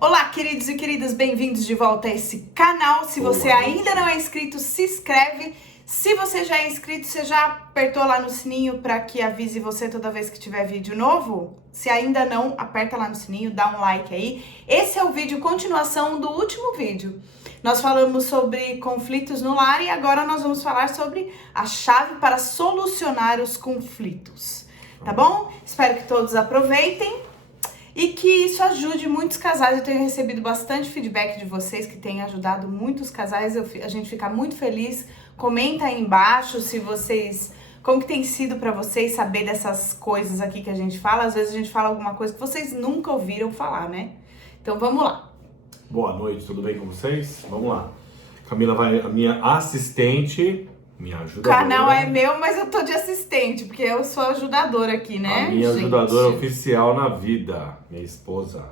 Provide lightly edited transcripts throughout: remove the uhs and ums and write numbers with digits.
Olá, queridos e queridas, bem-vindos de volta a esse canal. Se você ainda não é inscrito, se inscreve. Se você já é inscrito, você já apertou lá no sininho para que avise você toda vez que tiver vídeo novo? Se ainda não, aperta lá no sininho, dá um like aí. Esse é o vídeo continuação do último vídeo. Nós falamos sobre conflitos no lar e agora nós vamos falar sobre a chave para solucionar os conflitos. Tá bom? Espero que todos aproveitem. E que isso ajude muitos casais. Eu tenho recebido bastante feedback de vocês que tem ajudado muitos casais. A gente fica muito feliz. Comenta aí embaixo se vocês... Como que tem sido pra vocês saber dessas coisas aqui que a gente fala. Às vezes a gente fala alguma coisa que vocês nunca ouviram falar, né? Então vamos lá. Boa noite, tudo bem com vocês? Vamos lá. Camila vai, a minha assistente... Me ajuda. O canal é meu, mas eu tô de assistente, porque eu sou ajudadora aqui, né? A minha ajudadora oficial na vida, minha esposa.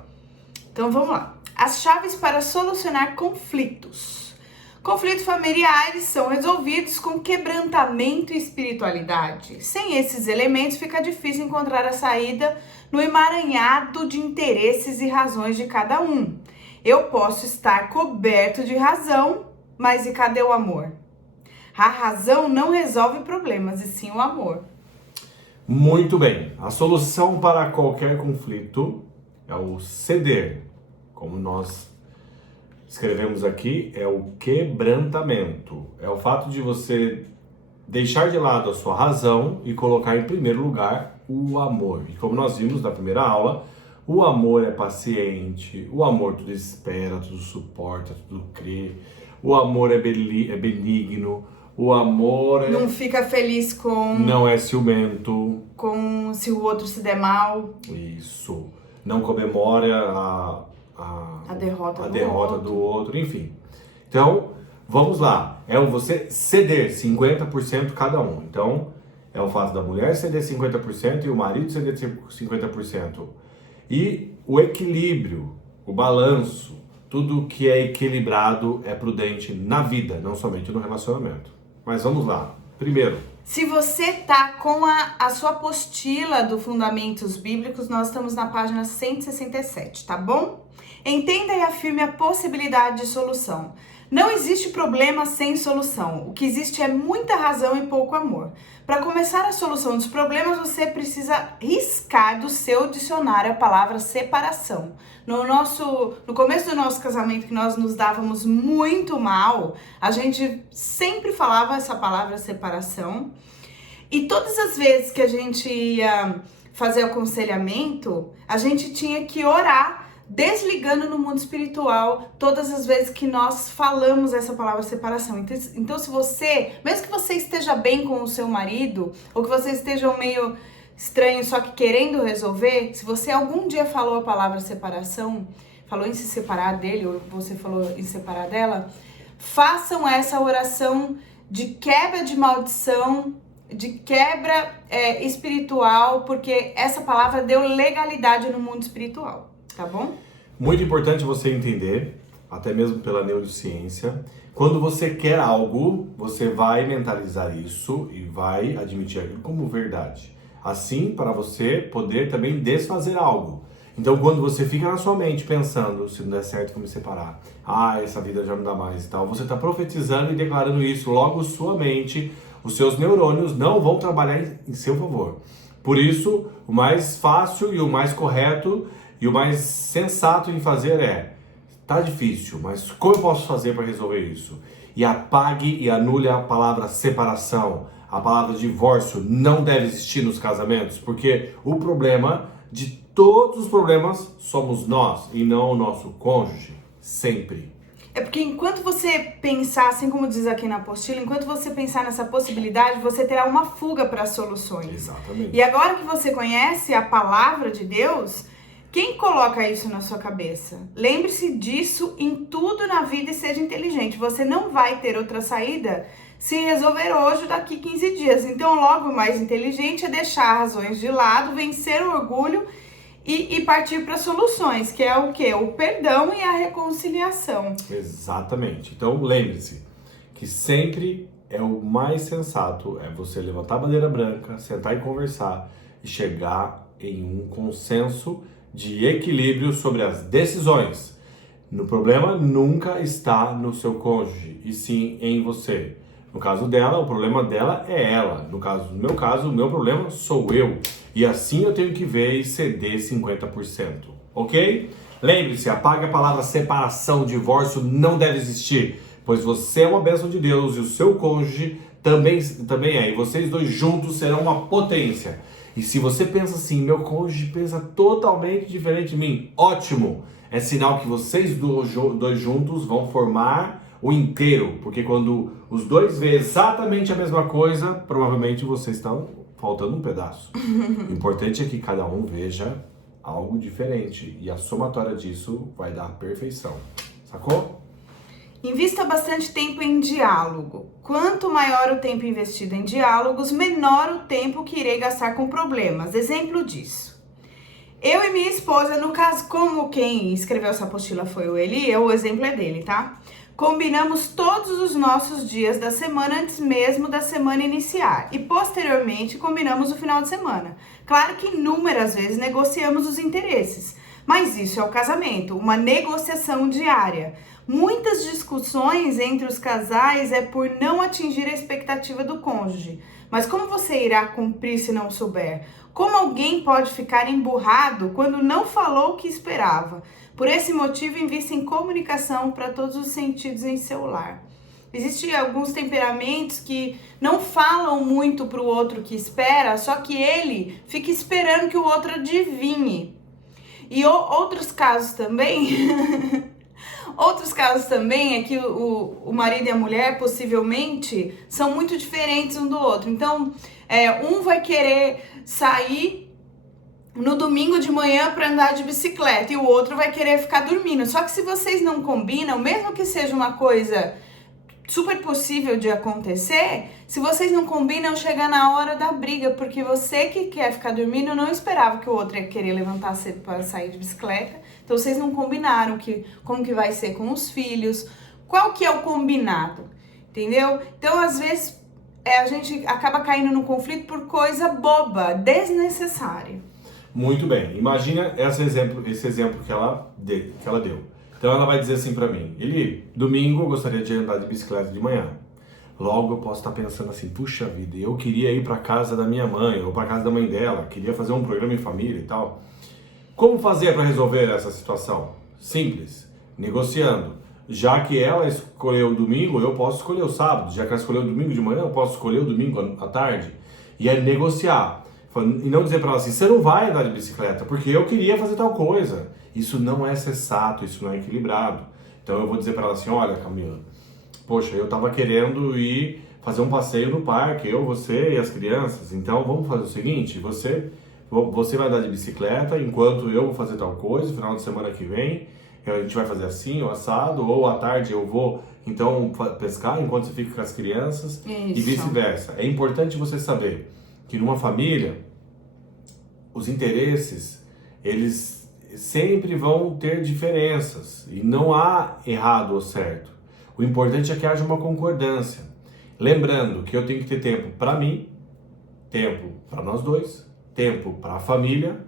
Então vamos lá. As chaves para solucionar conflitos. Conflitos familiares são resolvidos com quebrantamento e espiritualidade. Sem esses elementos, fica difícil encontrar a saída no emaranhado de interesses e razões de cada um. Eu posso estar coberto de razão, mas e cadê o amor? A razão não resolve problemas, e sim o amor. Muito bem. A solução para qualquer conflito é o ceder. Como nós escrevemos aqui, é o quebrantamento. É o fato de você deixar de lado a sua razão e colocar em primeiro lugar o amor. E como nós vimos na primeira aula, o amor é paciente, o amor tudo espera, tudo suporta, tudo crê. O amor é benigno. O amor é... Não fica feliz com... Não é ciumento. Com se o outro se der mal. Isso. Não comemora a derrota do outro. Enfim. Então, vamos lá. É você ceder 50% cada um. Então, é o fato da mulher ceder 50% e o marido ceder 50%. E o equilíbrio, o balanço, tudo que é equilibrado é prudente na vida, não somente no relacionamento. Mas vamos lá. Primeiro, se você tá com a sua apostila do Fundamentos Bíblicos, nós estamos na página 167, tá bom? Entenda e afirme a possibilidade de solução. Não existe problema sem solução. O que existe é muita razão e pouco amor. Para começar a solução dos problemas, você precisa riscar do seu dicionário a palavra separação. No começo do nosso casamento, que nós nos dávamos muito mal, a gente sempre falava essa palavra separação. E todas as vezes que a gente ia fazer aconselhamento, a gente tinha que orar, desligando no mundo espiritual todas as vezes que nós falamos essa palavra separação. Então se você, mesmo que você esteja bem com o seu marido, ou que você esteja meio estranho, só que querendo resolver, se você algum dia falou a palavra separação, falou em se separar dele, ou você falou em separar dela, façam essa oração de quebra de maldição, de quebra espiritual, porque essa palavra deu legalidade no mundo espiritual. Tá bom? Muito importante você entender, até mesmo pela neurociência, quando você quer algo, você vai mentalizar isso e vai admitir aquilo como verdade. Assim, para você poder também desfazer algo. Então, quando você fica na sua mente pensando, se não der certo, vou me separar. Essa vida já não dá mais e tal. Você está profetizando e declarando isso. Logo, sua mente, os seus neurônios não vão trabalhar em seu favor. Por isso, o mais fácil e o mais correto e o mais sensato em fazer é, tá difícil, mas como eu posso fazer para resolver isso? E apague e anule a palavra separação, a palavra divórcio não deve existir nos casamentos, porque o problema de todos os problemas somos nós e não o nosso cônjuge, sempre. É porque enquanto você pensar, assim como diz aqui na apostila, enquanto você pensar nessa possibilidade, você terá uma fuga para soluções. Exatamente. E agora que você conhece a palavra de Deus, quem coloca isso na sua cabeça? Lembre-se disso em tudo na vida e seja inteligente. Você não vai ter outra saída se resolver hoje ou daqui 15 dias. Então, logo mais inteligente é deixar razões de lado, vencer o orgulho e partir para soluções, que é o quê? O perdão e a reconciliação. Exatamente. Então, lembre-se que sempre é o mais sensato, é você levantar a bandeira branca, sentar e conversar e chegar em um consenso de equilíbrio sobre as decisões. O problema nunca está no seu cônjuge, e sim em você. No caso dela, o problema dela é ela. No meu caso, o meu problema sou eu. E assim eu tenho que ver e ceder 50%. Ok? Lembre-se, apague a palavra separação, divórcio não deve existir. Pois você é uma bênção de Deus e o seu cônjuge também é. E vocês dois juntos serão uma potência. E se você pensa assim, meu cônjuge pensa totalmente diferente de mim, ótimo! É sinal que vocês dois juntos vão formar o inteiro. Porque quando os dois veem exatamente a mesma coisa, provavelmente vocês estão faltando um pedaço. O importante é que cada um veja algo diferente. E a somatória disso vai dar perfeição. Sacou? Invista bastante tempo em diálogo. Quanto maior o tempo investido em diálogos, menor o tempo que irei gastar com problemas. Exemplo disso. Eu e minha esposa, no caso, como quem escreveu essa apostila foi o Eli, o exemplo é dele, tá? Combinamos todos os nossos dias da semana antes mesmo da semana iniciar e posteriormente combinamos o final de semana. Claro que inúmeras vezes negociamos os interesses, mas isso é o casamento, uma negociação diária. Muitas discussões entre os casais é por não atingir a expectativa do cônjuge. Mas como você irá cumprir se não souber? Como alguém pode ficar emburrado quando não falou o que esperava? Por esse motivo, invista em comunicação para todos os sentidos em seu lar. Existem alguns temperamentos que não falam muito para o outro que espera, só que ele fica esperando que o outro adivinhe. E outros casos também... Outros casos também é que o marido e a mulher, possivelmente, são muito diferentes um do outro. Então, um vai querer sair no domingo de manhã para andar de bicicleta e o outro vai querer ficar dormindo. Só que se vocês não combinam, mesmo que seja uma coisa super possível de acontecer, se vocês não combinam, chega na hora da briga, porque você que quer ficar dormindo não esperava que o outro ia querer levantar cedo para sair de bicicleta. Então vocês não combinaram como que vai ser com os filhos, qual que é o combinado, entendeu? Então às vezes a gente acaba caindo no conflito por coisa boba, desnecessária. Muito bem, imagina esse exemplo que ela deu. Então ela vai dizer assim pra mim, domingo eu gostaria de andar de bicicleta de manhã. Logo eu posso estar pensando assim, puxa vida, eu queria ir pra casa da minha mãe ou pra casa da mãe dela, queria fazer um programa em família e tal. Como fazer para resolver essa situação? Simples, negociando. Já que ela escolheu o domingo, eu posso escolher o sábado. Já que ela escolheu o domingo de manhã, eu posso escolher o domingo à tarde. E é negociar. E não dizer para ela assim, você não vai andar de bicicleta, porque eu queria fazer tal coisa. Isso não é sensato, isso não é equilibrado. Então eu vou dizer para ela assim, olha Camila, poxa, eu tava querendo ir fazer um passeio no parque, eu, você e as crianças. Então vamos fazer o seguinte, você vai andar de bicicleta enquanto eu vou fazer tal coisa, final de semana que vem, a gente vai fazer assim, o assado, ou à tarde eu vou então pescar enquanto você fica com as crianças. Isso. E vice-versa. É importante você saber que numa família, os interesses, eles sempre vão ter diferenças e não há errado ou certo. O importante é que haja uma concordância. Lembrando que eu tenho que ter tempo para mim, tempo para nós dois, tempo para a família,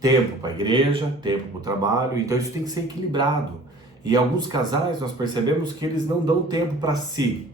tempo para a igreja, tempo para o trabalho. Então isso tem que ser equilibrado. E alguns casais nós percebemos que eles não dão tempo para si.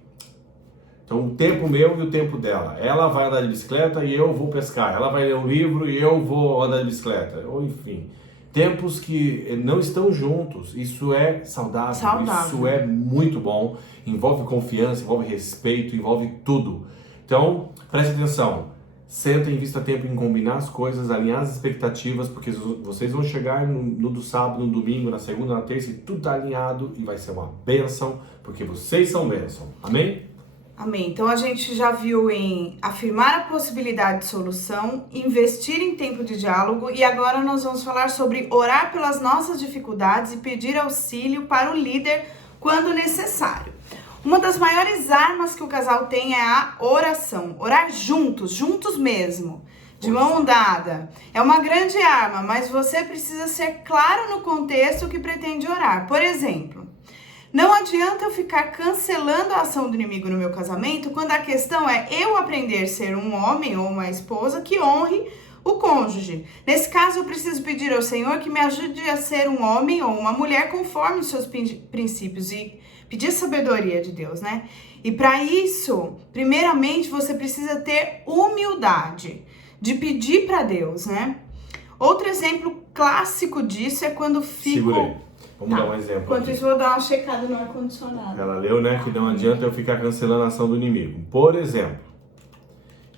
Então o tempo meu e o tempo dela. Ela vai andar de bicicleta e eu vou pescar. Ela vai ler um livro e eu vou andar de bicicleta. Ou enfim, tempos que não estão juntos. Isso é saudável. Isso é muito bom. Envolve confiança, envolve respeito, envolve tudo. Então preste atenção. Senta e invista tempo em combinar as coisas, alinhar as expectativas, porque vocês vão chegar no do sábado, no domingo, na segunda, na terça e tudo tá alinhado e vai ser uma bênção, porque vocês são bênção. Amém? Amém. Então a gente já viu em afirmar a possibilidade de solução, investir em tempo de diálogo e agora nós vamos falar sobre orar pelas nossas dificuldades e pedir auxílio para o líder quando necessário. Uma das maiores armas que o casal tem é a oração. Orar juntos mesmo, de mão dada. É uma grande arma, mas você precisa ser claro no contexto que pretende orar. Por exemplo, não adianta eu ficar cancelando a ação do inimigo no meu casamento quando a questão é eu aprender a ser um homem ou uma esposa que honre o cônjuge. Nesse caso, eu preciso pedir ao Senhor que me ajude a ser um homem ou uma mulher conforme os seus princípios e pedir sabedoria de Deus, né? E para isso, primeiramente, você precisa ter humildade de pedir para Deus, né? Outro exemplo clássico disso é quando fico... Segura aí. Vamos dar um exemplo. Enquanto aqui. isso, eu vou dar uma checada no ar-condicionado. Ela leu, né, que não adianta eu ficar cancelando a ação do inimigo. Por exemplo,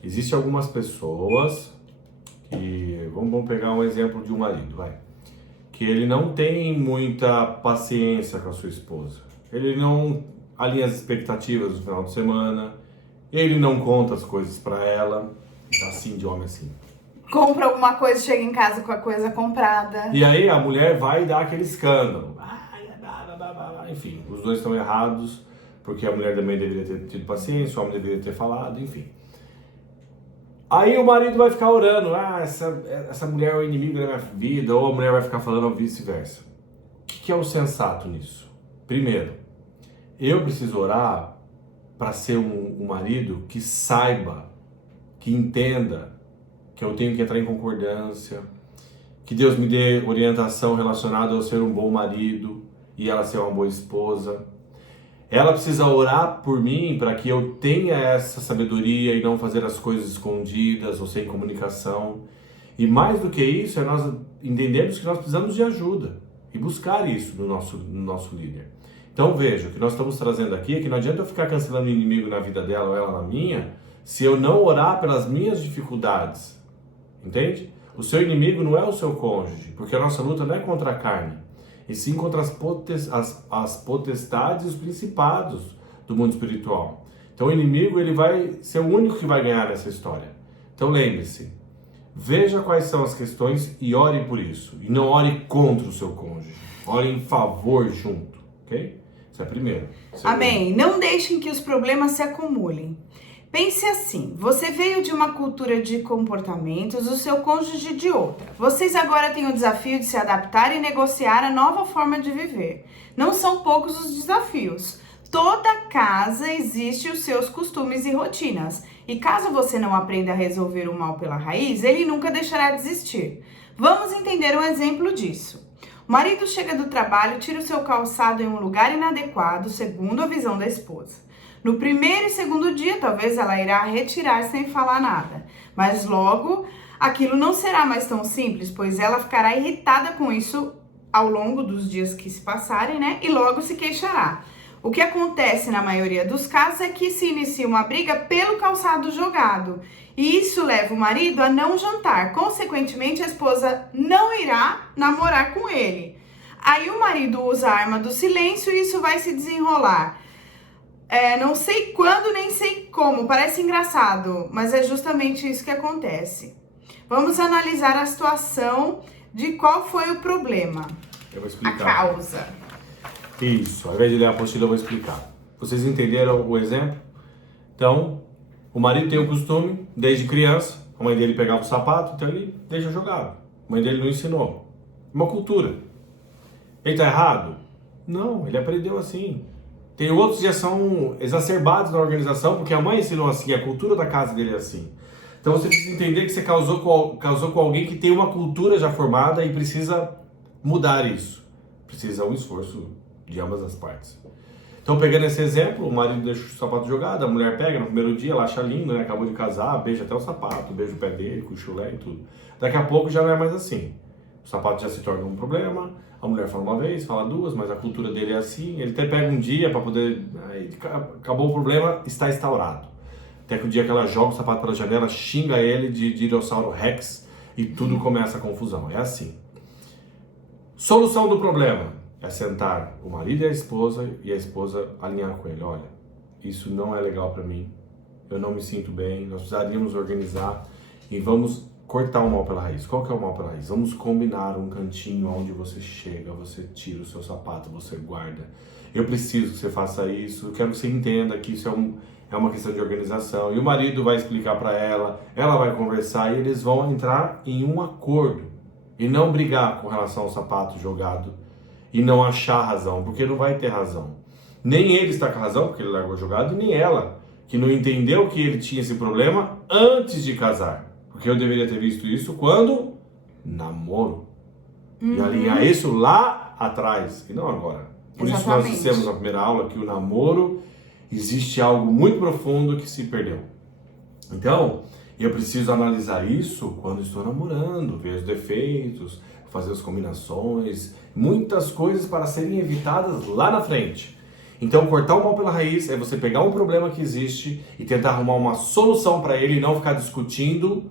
existem algumas pessoas que... Vamos pegar um exemplo de um marido, vai. Que ele não tem muita paciência com a sua esposa. Ele não alinha as expectativas no final de semana. Ele não conta as coisas pra ela. Tá assim, de homem assim. Compra alguma coisa, chega em casa com a coisa comprada. E aí a mulher vai dar aquele escândalo. Enfim, os dois estão errados, porque a mulher também deveria ter tido paciência, o homem deveria ter falado, enfim. Aí o marido vai ficar orando, essa mulher é o inimigo da minha vida, ou a mulher vai ficar falando ou vice-versa. O que é o sensato nisso? Primeiro, eu preciso orar para ser um marido que saiba, que entenda que eu tenho que entrar em concordância, que Deus me dê orientação relacionada a ser um bom marido e ela ser uma boa esposa. Ela precisa orar por mim para que eu tenha essa sabedoria e não fazer as coisas escondidas ou sem comunicação. E mais do que isso, nós entendemos que nós precisamos de ajuda e buscar isso no nosso líder. Então veja, o que nós estamos trazendo aqui é que não adianta eu ficar cancelando o inimigo na vida dela ou ela na minha, se eu não orar pelas minhas dificuldades. Entende? O seu inimigo não é o seu cônjuge, porque a nossa luta não é contra a carne, e sim contra as potestades e os principados do mundo espiritual. Então o inimigo ele vai ser o único que vai ganhar nessa história. Então lembre-se, veja quais são as questões e ore por isso. E não ore contra o seu cônjuge, ore em favor junto, ok? Isso é primeiro. Amém. Não deixem que os problemas se acumulem. Pense assim, você veio de uma cultura de comportamentos, o seu cônjuge de outra. Vocês agora têm o desafio de se adaptar e negociar a nova forma de viver. Não são poucos os desafios. Toda casa existe os seus costumes e rotinas. E caso você não aprenda a resolver o mal pela raiz, ele nunca deixará de existir. Vamos entender um exemplo disso. O marido chega do trabalho, tira o seu calçado em um lugar inadequado, segundo a visão da esposa. No primeiro e segundo dia, talvez ela irá retirar sem falar nada. Mas logo, aquilo não será mais tão simples, pois ela ficará irritada com isso ao longo dos dias que se passarem, né? E logo se queixará. O que acontece na maioria dos casos é que se inicia uma briga pelo calçado jogado. E isso leva o marido a não jantar. Consequentemente, a esposa não irá namorar com ele. Aí o marido usa a arma do silêncio e isso vai se desenrolar. Não sei quando, nem sei como, parece engraçado, mas é justamente isso que acontece. Vamos analisar a situação de qual foi o problema. Eu vou explicar. A causa. Isso, ao invés de ler a apostila eu vou explicar. Vocês entenderam o exemplo? Então, o marido tem o costume, desde criança, a mãe dele pegava o sapato, então ele deixa jogado. A mãe dele não ensinou. Uma cultura. Ele está errado? Não, ele aprendeu assim. Tem outros que já são exacerbados na organização, porque a mãe ensinou assim, a cultura da casa dele é assim. Então você precisa entender que você casou com alguém que tem uma cultura já formada e precisa mudar isso. Precisa um esforço de ambas as partes. Então pegando esse exemplo, o marido deixa o sapato jogado, a mulher pega no primeiro dia, ela acha lindo, né? Acabou de casar, beija até o sapato, beija o pé dele, com o chulé e tudo. Daqui a pouco já não é mais assim. O sapato já se torna um problema, a mulher fala uma vez, fala duas, mas a cultura dele é assim, ele até pega um dia para poder... Aí, acabou o problema, está instaurado. Até que o dia que ela joga o sapato pela janela, xinga ele de dinossauro Rex e tudo começa a confusão. É assim. Solução do problema é sentar o marido e a esposa alinhar com ele. Olha, isso não é legal para mim, eu não me sinto bem, nós precisaríamos organizar e vamos cortar o mal pela raiz. Qual que é o mal pela raiz? Vamos combinar um cantinho onde você chega, você tira o seu sapato, você guarda. Eu preciso que você faça isso, eu quero que você entenda que isso é uma questão de organização. E o marido vai explicar para ela vai conversar e eles vão entrar em um acordo. E não brigar com relação ao sapato jogado e não achar razão, porque não vai ter razão. Nem ele está com razão, porque ele largou jogado, e nem ela, que não entendeu que ele tinha esse problema antes de casar. Porque eu deveria ter visto isso quando? Namoro. E alinhar isso lá atrás, e não agora. Por isso nós dissemos na primeira aula que o namoro existe algo muito profundo que se perdeu. Então, eu preciso analisar isso quando estou namorando, ver os defeitos, fazer as combinações, muitas coisas para serem evitadas lá na frente. Então, cortar o mal pela raiz é você pegar um problema que existe e tentar arrumar uma solução para ele e não ficar discutindo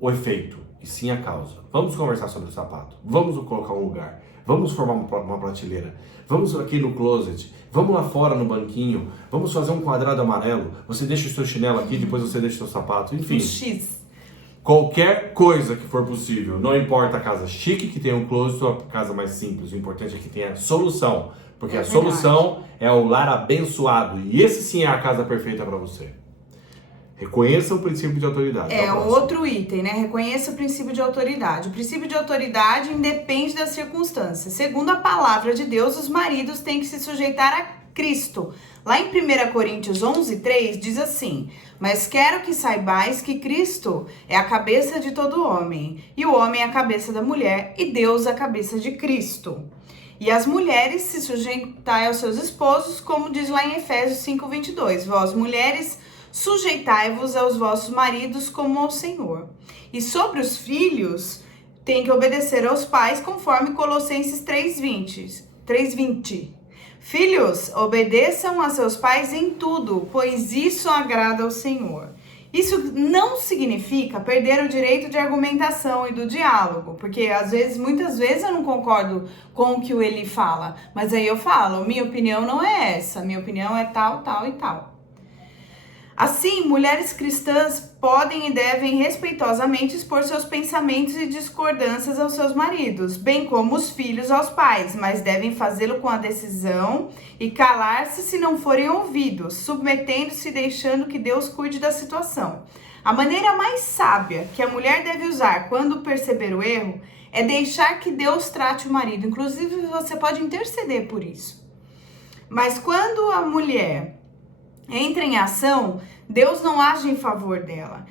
o efeito, e sim a causa. Vamos conversar sobre o sapato, vamos colocar um lugar, vamos formar uma prateleira, vamos aqui no closet, vamos lá fora no banquinho, vamos fazer um quadrado amarelo, você deixa o seu chinelo aqui, depois você deixa o seu sapato, enfim. X. Qualquer coisa que for possível, não importa a casa chique que tenha um closet ou a casa mais simples, o importante é que tenha solução, porque a solução é o lar abençoado, e esse sim é a casa perfeita para você. Reconheça o princípio de autoridade. É outro item, né? Reconheça o princípio de autoridade. O princípio de autoridade independe das circunstâncias. Segundo a palavra de Deus, os maridos têm que se sujeitar a Cristo. Lá em 1 Coríntios 11:3 diz assim: mas quero que saibais que Cristo é a cabeça de todo homem, e o homem é a cabeça da mulher, e Deus a cabeça de Cristo. E as mulheres se sujeitai aos seus esposos, como diz lá em Efésios 5:22. Vós, mulheres, sujeitai-vos aos vossos maridos como ao Senhor. E sobre os filhos, tem que obedecer aos pais, conforme Colossenses 3:20. Filhos, obedeçam a seus pais em tudo, pois isso agrada ao Senhor. Isso não significa perder o direito de argumentação e do diálogo, porque muitas vezes eu não concordo com o que o Eli fala, mas aí eu falo, minha opinião não é essa, minha opinião é tal, tal e tal. Assim, mulheres cristãs podem e devem respeitosamente expor seus pensamentos e discordâncias aos seus maridos, bem como os filhos aos pais, mas devem fazê-lo com a decisão e calar-se se não forem ouvidos, submetendo-se e deixando que Deus cuide da situação. A maneira mais sábia que a mulher deve usar quando perceber o erro é deixar que Deus trate o marido. Inclusive, você pode interceder por isso. Mas quando a mulher entra em ação, Deus não age em favor dela.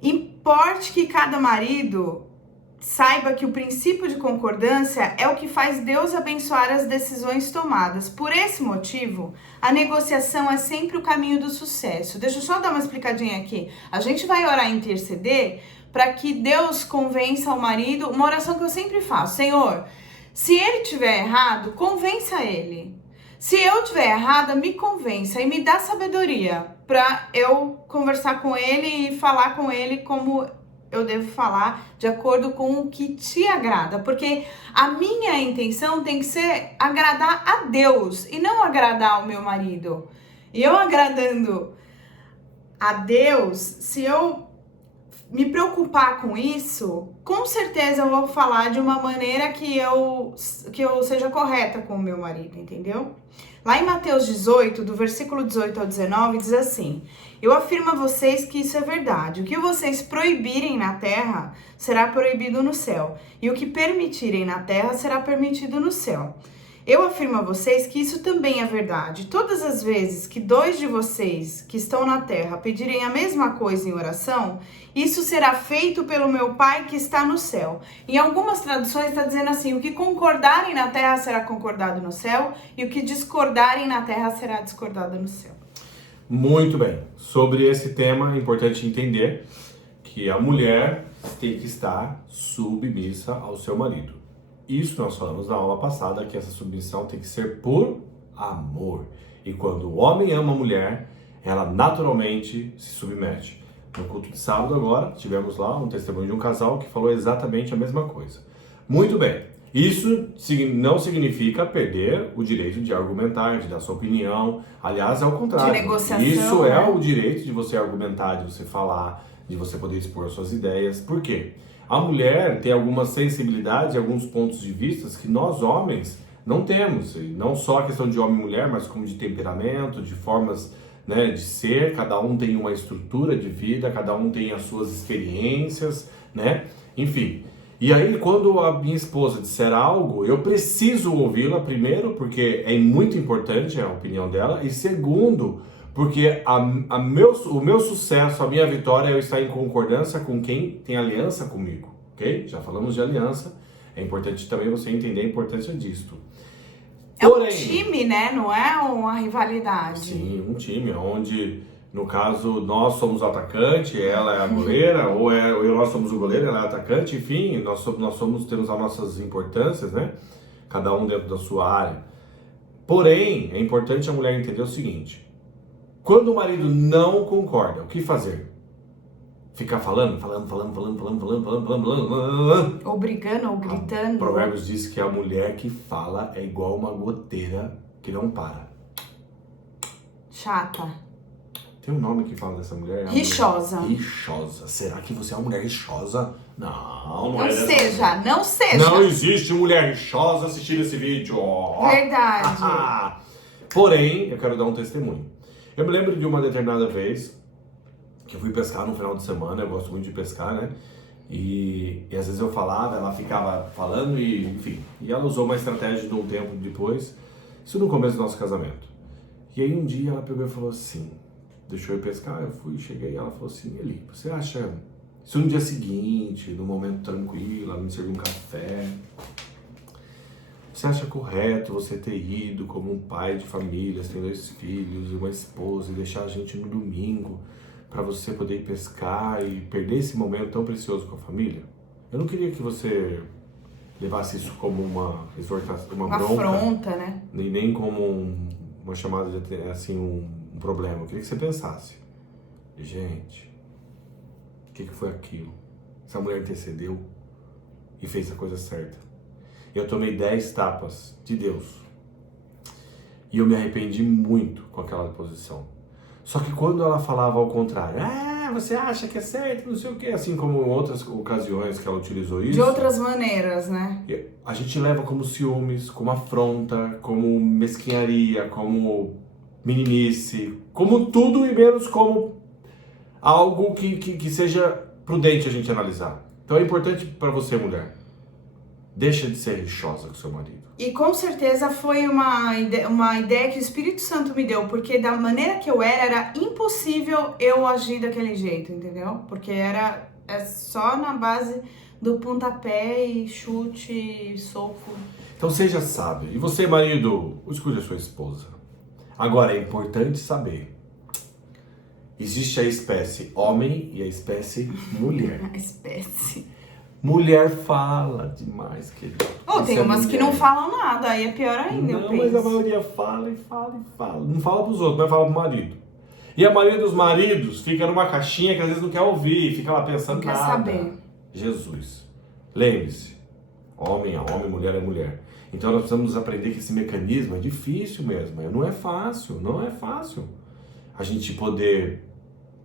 Importe que cada marido saiba que o princípio de concordância é o que faz Deus abençoar as decisões tomadas. Por esse motivo, a negociação é sempre o caminho do sucesso. Deixa eu só dar uma explicadinha aqui. A gente vai orar e interceder para que Deus convença o marido. Uma oração que eu sempre faço: Senhor, se ele estiver errado, convença ele. Se eu estiver errada, me convença e me dá sabedoria para eu conversar com ele e falar com ele como eu devo falar, de acordo com o que te agrada. Porque a minha intenção tem que ser agradar a Deus e não agradar ao meu marido. E eu agradando a Deus, se eu me preocupar com isso, com certeza eu vou falar de uma maneira que eu seja correta com o meu marido, entendeu? Lá em Mateus 18, do versículo 18 ao 19, diz assim: eu afirmo a vocês que isso é verdade. O que vocês proibirem na terra será proibido no céu, e o que permitirem na terra será permitido no céu. Eu afirmo a vocês que isso também é verdade. Todas as vezes que 2 de vocês que estão na terra pedirem a mesma coisa em oração, isso será feito pelo meu Pai que está no céu. Em algumas traduções está dizendo assim: o que concordarem na terra será concordado no céu, e o que discordarem na terra será discordado no céu. Muito bem. Sobre esse tema é importante entender que a mulher tem que estar submissa ao seu marido. Isso nós falamos na aula passada, que essa submissão tem que ser por amor. E quando o homem ama a mulher, ela naturalmente se submete. No culto de sábado agora, tivemos lá um testemunho de um casal que falou exatamente a mesma coisa. Muito bem. Isso não significa perder o direito de argumentar, de dar sua opinião. Aliás, é o contrário. De negociação. Isso é o direito de você argumentar, de você falar, de você poder expor suas ideias. Por quê? A mulher tem algumas sensibilidades e alguns pontos de vista que nós homens não temos. E não só a questão de homem e mulher, mas como de temperamento, de formas, né, de ser. Cada um tem uma estrutura de vida, cada um tem as suas experiências, né? Enfim. E aí, quando a minha esposa disser algo, eu preciso ouvi-la, primeiro, porque é muito importante a opinião dela, e segundo, Porque o meu sucesso, a minha vitória é eu estar em concordância com quem tem aliança comigo, ok? Já falamos de aliança, é importante também você entender a importância disto. Porém, é um time, né? Não é uma rivalidade. Sim, um time, onde, no caso, nós somos o atacante, ela é a goleira, ou nós somos o goleiro, ela é a atacante, enfim, temos as nossas importâncias, né? Cada um dentro da sua área. Porém, é importante a mulher entender o seguinte: quando o marido não concorda, o que fazer? Ficar falando? Ou brigando, ou gritando. Provérbios diz que a mulher que fala é igual uma goteira que não para. Chata. Tem um nome que fala dessa mulher? Rixosa. Rixosa. Será que você é uma mulher rixosa? Não não é seja, dessa... não seja. Não existe mulher rixosa assistindo esse vídeo. Verdade. Porém, eu quero dar um testemunho. Eu me lembro de uma determinada vez que eu fui pescar no final de semana, eu gosto muito de pescar, né? E às vezes eu falava, ela ficava falando e, enfim. E ela usou uma estratégia de um tempo depois, isso no começo do nosso casamento. E aí um dia ela pegou e falou assim, deixou eu pescar, eu fui, cheguei e ela falou assim, Eli, você acha, isso no dia seguinte, num momento tranquilo, ela me serviu um café, você acha correto você ter ido como um pai de família, tem 2 filhos e uma esposa e deixar a gente no domingo para você poder ir pescar e perder esse momento tão precioso com a família? Eu não queria que você levasse isso como uma exortação, uma bronca, afronta, né? Nem como uma chamada de assim um problema. Eu queria que você pensasse, gente, o que foi aquilo? Essa mulher intercedeu e fez a coisa certa. Eu tomei 10 tapas de Deus e eu me arrependi muito com aquela posição. Só que quando ela falava ao contrário, você acha que é certo, não sei o quê, assim como em outras ocasiões que ela utilizou isso. De outras maneiras, né? A gente leva como ciúmes, como afronta, como mesquinharia, como meninice, como tudo e menos como algo que seja prudente a gente analisar. Então é importante para você, mulher, deixa de ser rixosa com seu marido. E com certeza foi uma ideia que o Espírito Santo me deu, porque da maneira que eu era impossível eu agir daquele jeito, entendeu? Porque é só na base do pontapé e chute, soco. Então seja sábio. E você, marido, escolha a sua esposa. Agora, é importante saber, existe a espécie homem e a espécie mulher. A espécie. Mulher fala demais, querido. Tem umas que não falam nada, aí é pior ainda. Não, mas a maioria fala e fala e fala. Não fala pros outros, mas fala pro marido. E a maioria dos maridos fica numa caixinha que às vezes não quer ouvir, fica lá pensando não quer nada. saber. Jesus. Lembre-se, homem é homem, mulher é mulher. Então nós precisamos aprender que esse mecanismo é difícil mesmo. Não é fácil. A gente poder,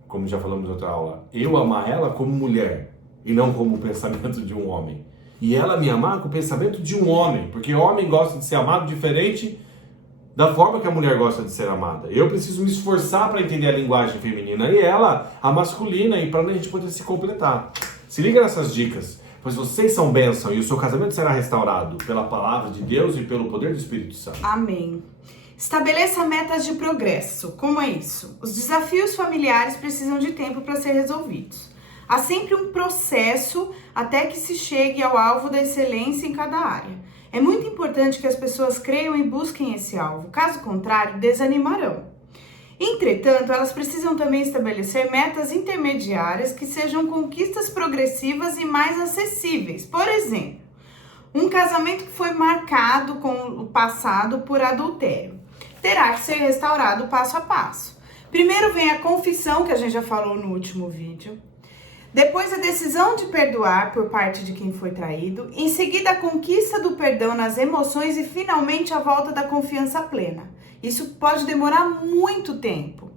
como já falamos em outra aula, eu amar ela como mulher e não como o pensamento de um homem. E ela me amar com o pensamento de um homem, porque o homem gosta de ser amado diferente da forma que a mulher gosta de ser amada. Eu preciso me esforçar para entender a linguagem feminina e ela, a masculina, e para a gente poder se completar. Se liga nessas dicas, pois vocês são bênção e o seu casamento será restaurado pela palavra de Deus e pelo poder do Espírito Santo. Amém. Estabeleça metas de progresso. Como é isso? Os desafios familiares precisam de tempo para ser resolvidos. Há sempre um processo até que se chegue ao alvo da excelência em cada área. É muito importante que as pessoas creiam e busquem esse alvo, caso contrário, desanimarão. Entretanto, elas precisam também estabelecer metas intermediárias que sejam conquistas progressivas e mais acessíveis. Por exemplo, um casamento que foi marcado com o passado por adultério terá que ser restaurado passo a passo. Primeiro vem a confissão, que a gente já falou no último vídeo. Depois a decisão de perdoar por parte de quem foi traído, em seguida a conquista do perdão nas emoções e finalmente a volta da confiança plena. Isso pode demorar muito tempo.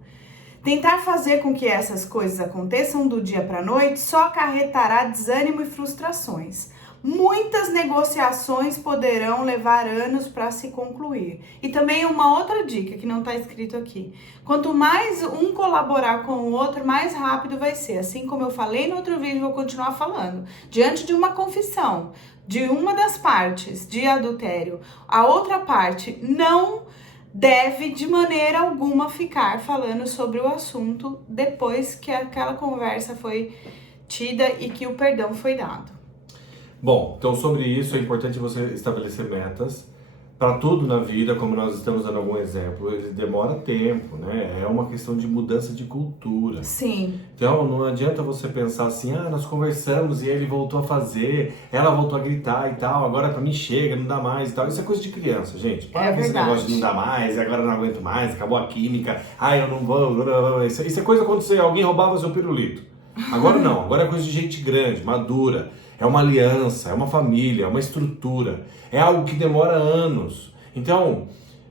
Tentar fazer com que essas coisas aconteçam do dia para a noite só acarretará desânimo e frustrações. Muitas negociações poderão levar anos para se concluir. E também uma outra dica que não está escrito aqui. Quanto mais um colaborar com o outro, mais rápido vai ser. Assim como eu falei no outro vídeo, vou continuar falando. Diante de uma confissão de uma das partes de adultério, a outra parte não deve de maneira alguma ficar falando sobre o assunto depois que aquela conversa foi tida e que o perdão foi dado. Bom, então sobre isso é importante você estabelecer metas. Para tudo na vida, como nós estamos dando algum exemplo, ele demora tempo, né? É uma questão de mudança de cultura. Sim. Então não adianta você pensar assim, nós conversamos e ele voltou a fazer, ela voltou a gritar e tal, agora para mim chega, não dá mais e tal. Isso é coisa de criança, gente. Para com esse negócio de não dá mais, agora não aguento mais, acabou a química, eu não vou. Isso é coisa quando alguém roubava seu pirulito. Agora não, agora é coisa de gente grande, madura. É uma aliança, é uma família, é uma estrutura. É algo que demora anos. Então,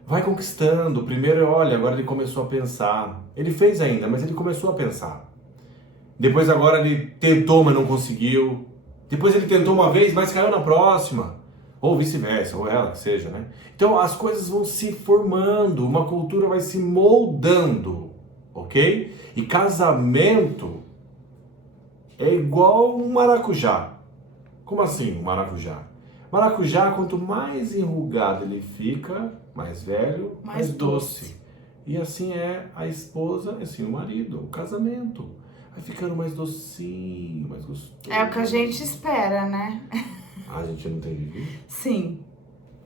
vai conquistando. Primeiro, olha, agora ele começou a pensar. Ele fez ainda, mas ele começou a pensar. Depois agora ele tentou, mas não conseguiu. Depois ele tentou uma vez, mas caiu na próxima. Ou vice-versa, ou ela que seja, né? Então as coisas vão se formando, uma cultura vai se moldando, ok? E casamento é igual um maracujá. Como assim um maracujá? Maracujá, quanto mais enrugado ele fica, mais velho, mais doce. E assim é a esposa, assim o marido, o casamento. Vai ficando mais docinho, mais gostoso. É o que a gente espera, né? A gente não tem vídeo? Sim.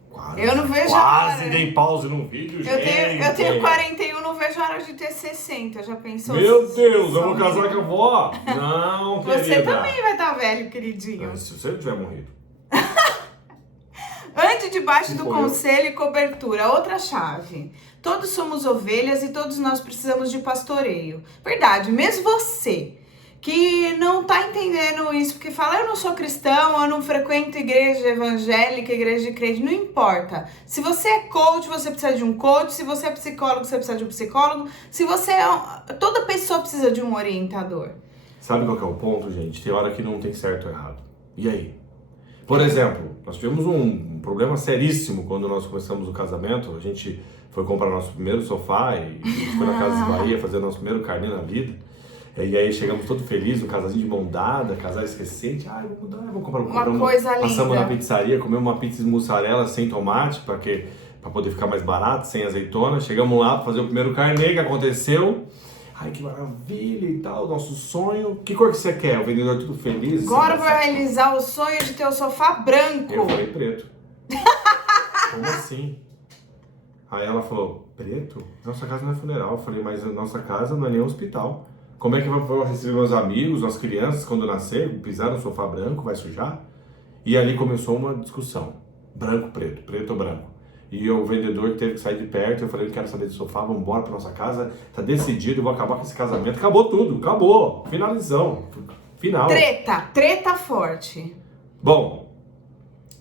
Quase, eu não vejo quase a hora. dei pause no vídeo, gente. Eu tenho 41, não vejo a hora de ter 60. Já pensou? Meu Deus, eu vou casar com a avó? Não, querida. Você também vai estar velho, queridinho. Se você não tiver morrido. Ande debaixo do conselho e cobertura. Outra chave. Todos somos ovelhas e todos nós precisamos de pastoreio. Verdade, mesmo você que não tá entendendo isso, porque fala, eu não sou cristão, eu não frequento igreja evangélica, igreja de crente, não importa. Se você é coach, você precisa de um coach, se você é psicólogo, você precisa de um psicólogo, se você toda pessoa precisa de um orientador. Sabe qual que é o ponto, gente? Tem hora que não tem certo ou errado. E aí? Por exemplo, nós tivemos um problema seríssimo quando nós começamos o casamento, a gente foi comprar nosso primeiro sofá e a gente foi na Casa de Bahia fazer nosso primeiro carnê na vida. E aí chegamos todo felizes, um casalzinho de mão dada, casais recentes. Vamos mudar, vamos comprar uma coisa linda. Passamos na pizzaria, comemos uma pizza de mussarela sem tomate, para poder ficar mais barato, sem azeitona. Chegamos lá para fazer o primeiro carnê, que aconteceu. Ai, que maravilha e tal, nosso sonho. Que cor que você quer? O vendedor tudo feliz. Agora eu vou realizar o sonho de ter o sofá branco. Eu falei preto. Como assim? Aí ela falou, preto? Nossa casa não é funeral. Eu falei, mas a nossa casa não é nem um hospital. Como é que eu vou receber meus amigos, as crianças, quando nascer, pisar no sofá branco, vai sujar? E ali começou uma discussão. Branco, preto, preto ou branco. E o vendedor teve que sair de perto, eu falei, não quero saber de sofá, vamos embora pra nossa casa, tá decidido, eu vou acabar com esse casamento. Acabou tudo, acabou, finalizão, final. Treta forte. Bom,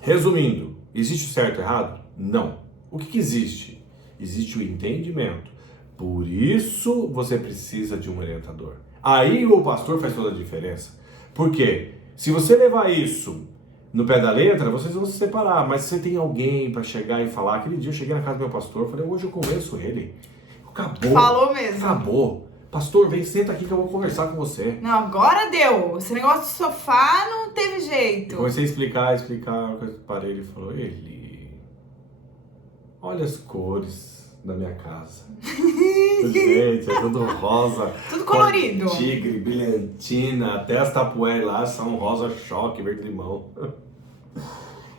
resumindo, existe o certo e errado? Não. O que existe? Existe o entendimento. Por isso você precisa de um orientador. Aí o pastor faz toda a diferença. Por quê? Se você levar isso no pé da letra, vocês vão se separar. Mas se você tem alguém para chegar e falar, aquele dia eu cheguei na casa do meu pastor, falei, hoje eu conheço ele. Acabou. Falou mesmo. Acabou. Pastor, vem, senta aqui que eu vou conversar com você. Não, agora deu. Esse negócio do sofá não teve jeito. Eu comecei a explicar, parei, ele falou, olha as cores da minha casa. Gente, é tudo rosa. Tudo colorido. Tigre, brilhantina, até as tapuéis lá são rosa choque, verde limão.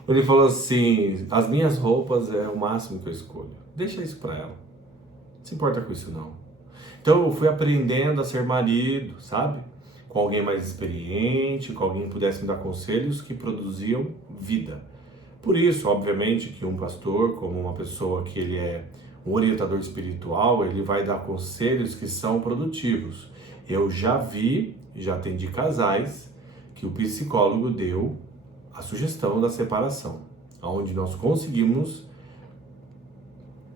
Ele falou assim, as minhas roupas é o máximo que eu escolho. Deixa isso pra ela. Não se importa com isso não. Então eu fui aprendendo a ser marido, sabe? Com alguém mais experiente, com alguém que pudesse me dar conselhos que produziam vida. Por isso, obviamente, que um pastor, como uma pessoa que ele é um orientador espiritual, ele vai dar conselhos que são produtivos. Eu já atendi casais que o psicólogo deu a sugestão da separação, onde nós conseguimos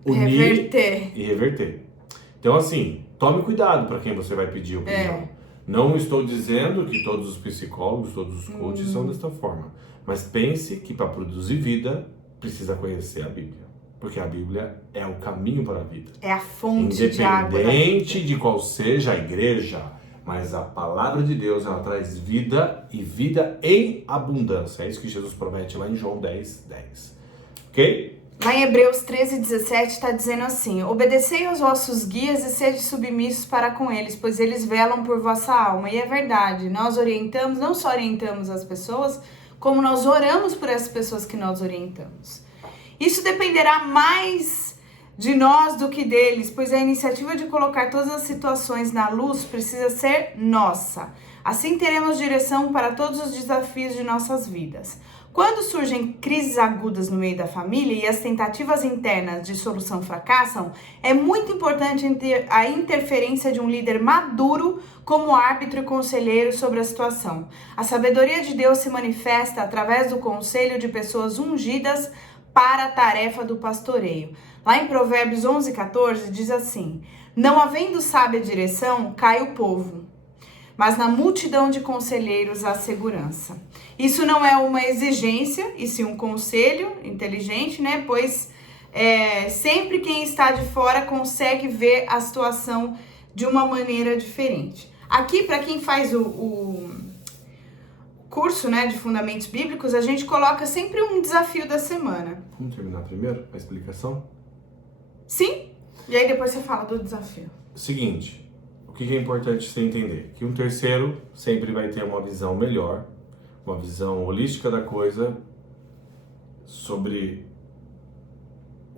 unir e reverter. Então, assim, tome cuidado para quem você vai pedir opinião. Não estou dizendo que todos os psicólogos, todos os coaches são desta forma, mas pense que para produzir vida, precisa conhecer a Bíblia. Porque a Bíblia é o caminho para a vida. É a fonte de água. Independente de qual seja a igreja, mas a palavra de Deus, ela traz vida e vida em abundância. É isso que Jesus promete lá em João 10:10. Ok? Lá em Hebreus 13:17 está dizendo assim: obedecei aos vossos guias e sede submissos para com eles, pois eles velam por vossa alma. E é verdade, nós orientamos, não só orientamos as pessoas, como nós oramos por essas pessoas que nós orientamos. Isso dependerá mais de nós do que deles, pois a iniciativa de colocar todas as situações na luz precisa ser nossa. Assim teremos direção para todos os desafios de nossas vidas. Quando surgem crises agudas no meio da família e as tentativas internas de solução fracassam, é muito importante a interferência de um líder maduro como árbitro e conselheiro sobre a situação. A sabedoria de Deus se manifesta através do conselho de pessoas ungidas para a tarefa do pastoreio. Lá em Provérbios 11:14 diz assim: não havendo sábia direção, cai o povo, mas na multidão de conselheiros há segurança. Isso não é uma exigência, e sim um conselho inteligente, né? Pois sempre quem está de fora consegue ver a situação de uma maneira diferente. Aqui, para quem faz o curso, né, de Fundamentos Bíblicos, a gente coloca sempre um desafio da semana. Vamos terminar primeiro a explicação? Sim, e aí depois você fala do desafio. Seguinte, o que é importante você entender? Que um terceiro sempre vai ter uma visão melhor, uma visão holística da coisa sobre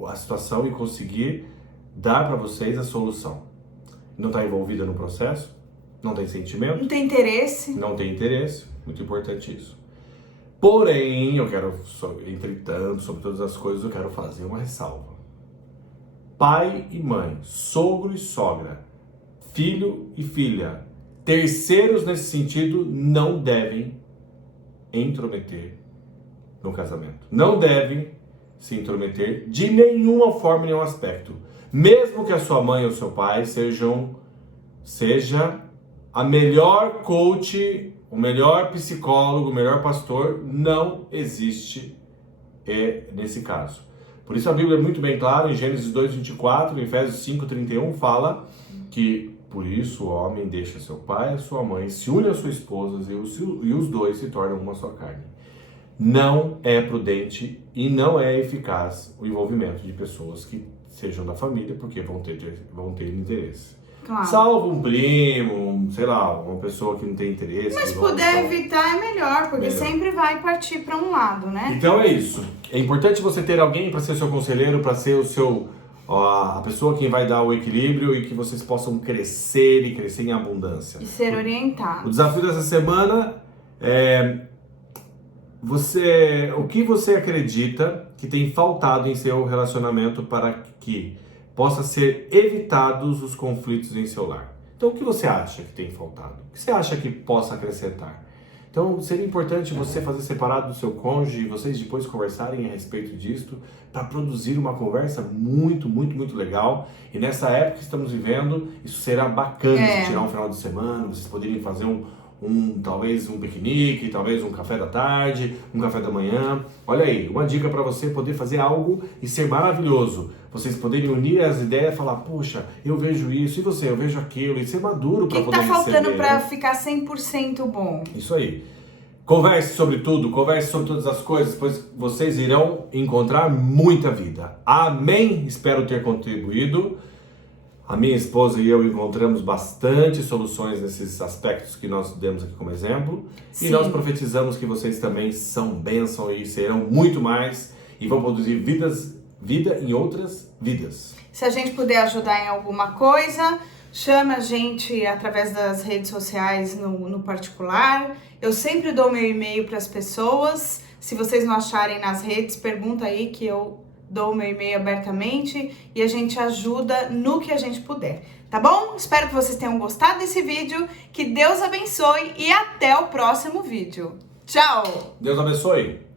a situação e conseguir dar para vocês a solução. Não está envolvida no processo, não tem sentimento. Não tem interesse. Não tem interesse, muito importante isso. Porém, entretanto, sobre todas as coisas, eu quero fazer uma ressalva. Pai e mãe, sogro e sogra, filho e filha, terceiros nesse sentido não devem intrometer no casamento. Não devem se intrometer de nenhuma forma, em nenhum aspecto. Mesmo que a sua mãe ou seu pai seja a melhor coach, o melhor psicólogo, o melhor pastor, não existe nesse caso. Por isso a Bíblia é muito bem clara, em Gênesis 2:24, em Efésios 5:31, fala que por isso o homem deixa seu pai e a sua mãe, se une à sua esposa e os dois se tornam uma só carne. Não é prudente e não é eficaz o envolvimento de pessoas que sejam da família, porque vão ter interesse. Claro. Salvo um primo, sei lá, uma pessoa que não tem interesse. Mas puder evitar é melhor, porque sempre vai partir para um lado, né? Então é isso. É importante você ter alguém para ser seu conselheiro, para ser a pessoa que vai dar o equilíbrio e que vocês possam crescer e crescer em abundância. E ser orientado. O desafio dessa semana é o que você acredita que tem faltado em seu relacionamento para que possa ser evitados os conflitos em seu lar. Então, o que você acha que tem faltado? O que você acha que possa acrescentar? Então, seria importante você fazer separado do seu cônjuge e vocês depois conversarem a respeito disto para produzir uma conversa muito, muito, muito legal. E nessa época que estamos vivendo, isso será bacana de tirar um final de semana, vocês poderem fazer talvez um piquenique, talvez um café da tarde, um café da manhã. Olha aí, uma dica para você poder fazer algo e ser maravilhoso. Vocês poderem unir as ideias e falar, poxa, eu vejo isso, e você, eu vejo aquilo, e ser maduro para poder receber. O que tá faltando para ficar 100% bom? Isso aí. Converse sobre tudo, converse sobre todas as coisas, pois vocês irão encontrar muita vida. Amém? Espero ter contribuído. A minha esposa e eu encontramos bastante soluções nesses aspectos que nós demos aqui como exemplo. Sim. E nós profetizamos que vocês também são bênção e serão muito mais e vão produzir vida em outras vidas. Se a gente puder ajudar em alguma coisa, chama a gente através das redes sociais no particular. Eu sempre dou meu e-mail para as pessoas. Se vocês não acharem nas redes, pergunta aí que eu dou meu e-mail abertamente e a gente ajuda no que a gente puder, tá bom? Espero que vocês tenham gostado desse vídeo, que Deus abençoe e até o próximo vídeo. Tchau! Deus abençoe!